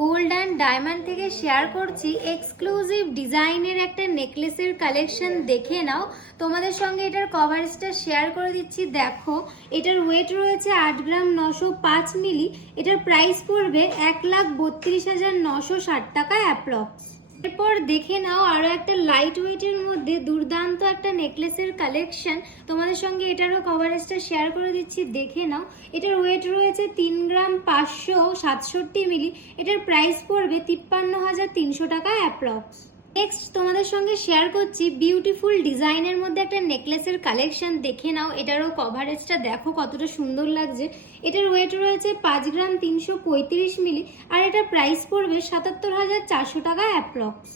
Gold and diamond থেকে share করছি exclusive ডিজাইনের একটা নেকলেসের কালেকশন। দেখে নাও, তোমাদের সঙ্গে এটার কভারেজটা শেয়ার করে দিচ্ছি। দেখো, এটার ওয়েট রয়েছে 8 গ্রাম 905 মিলি। এটার প্রাইস পড়বে 1,32,960 টাকা অ্যাপ্রক্স। এরপর দেখে নাও আরো একটা লাইট ওয়েটের মধ্যে দুর্দান্ত একটা নেকলেসের কালেকশন। তোমাদের সঙ্গে এটারও কভারেজটা শেয়ার করে দিচ্ছি, দেখে নাও। এটার ওয়েট রয়েছে 3 গ্রাম 567 মিলি। এটার প্রাইস পড়বে 53,300 টাকা অ্যাপ্রক্স। নেক্সট তোমাদের সঙ্গে শেয়ার করছি বিউটিফুল ডিজাইনের মধ্যে একটা নেকলেসের কালেকশন। দেখে নাও, এটারও কভারেজটা দেখো কতটা সুন্দর লাগছে। এটার ওয়েট রয়েছে 5 গ্রাম 335 মিলি আর এটার প্রাইস পড়বে 77,400 টাকা অ্যাপ্রক্স।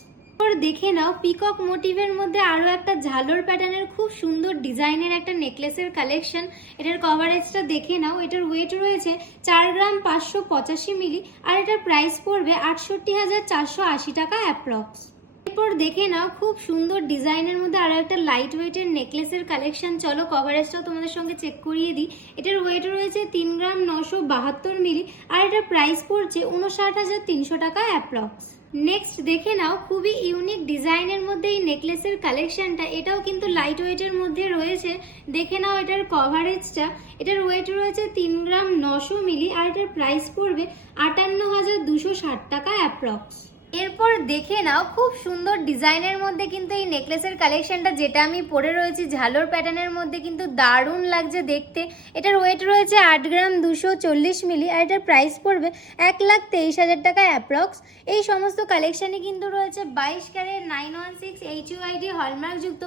দেখে নাও, পিকক মোটিভের মধ্যে আরো একটা ঝালর প্যাটার্নের খুব সুন্দর ডিজাইনের একটা নেকলেসের কালেকশন। এটার কভারেজটা দেখে নাও। এটার ওয়েট রয়েছে 4 গ্রাম 585 মিলি আর এটার প্রাইস পড়বে 68,480 টাকা অ্যাপ্রক্স। এরপর দেখে নাও, খুব সুন্দর ডিজাইনের মধ্যে আরো একটা লাইট ওয়েটের নেকলেসের কালেকশন। চলো কভারেজটাও তোমাদের সঙ্গে চেক করিয়ে দিই। এটার ওয়েট রয়েছে 3 গ্রাম 972 মিলি আর এটার প্রাইস পড়ছে 59,300 টাকা অ্যাপ্রক্স। নেক্সট দেখে নাও, খুবই ইউনিক ডিজাইনের মধ্যে এই নেকলেসের কালেকশনটা। এটাও কিন্তু লাইট ওয়েটের মধ্যে রয়েছে। দেখে নাও এটার কভারেজটা। এটার ওয়েট রয়েছে 3 গ্রাম 900 মিলি আর এটার প্রাইস পড়বে 58,260 টাকা অ্যাপ্রক্স। এরপর দেখে নাও, খুব সুন্দর ডিজাইনের মধ্যে কিন্তু এই নেকলেসের কালেকশনটা, যেটা আমি পরে রয়েছি ঝালর প্যাটার্নের মধ্যে, কিন্তু দারুণ লাগছে দেখতে। এটার ওয়েট রয়েছে 8 গ্রাম 240 মিলি আর এটার প্রাইস পড়বে 1,23,000 টাকা অ্যাপ্রক্স। এই সমস্ত কালেকশনই কিন্তু রয়েছে 22 ক্যারেট 916 HUID হলমার্কযুক্ত।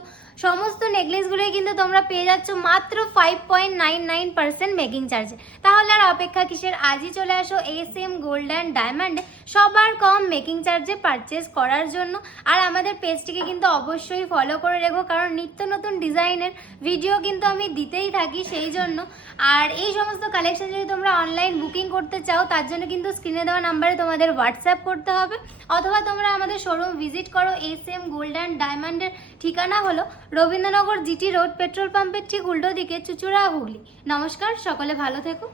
সমস্ত নেকলেসগুলোই কিন্তু তোমরা পেয়ে যাচ্ছ মাত্র 5.99% মেকিং চার্জে। তাহলে আর অপেক্ষা কিসের? আজই চলে আসো SM গোল্ড অ্যান্ড ডায়মন্ডে সবার কম মেকিং চার্জে পারচেস করার জন্য। আর আমাদের পেজটিকে কিন্তু অবশ্যই ফলো করে রেখো, কারণ নিত্য নতুন ডিজাইনের ভিডিও কিন্তু আমি দিতেই থাকি সেই জন্য। আর এই সমস্ত কালেকশন যদি তোমরা অনলাইন বুকিং করতে চাও, তার জন্য কিন্তু স্ক্রিনে দেওয়া নাম্বারে তোমাদের হোয়াটসঅ্যাপ করতে হবে, অথবা তোমরা আমাদের শোরুম ভিজিট করো। SM গোল্ড অ্যান্ড ডায়মন্ডের ঠিকানা হলো রবীন্দ্রনগর GT রোড, পেট্রোল পাম্পের ঠিক উল্টো দিকে, চুচুড়া, হুগলি। নমস্কার, সকলে ভালো থেকো।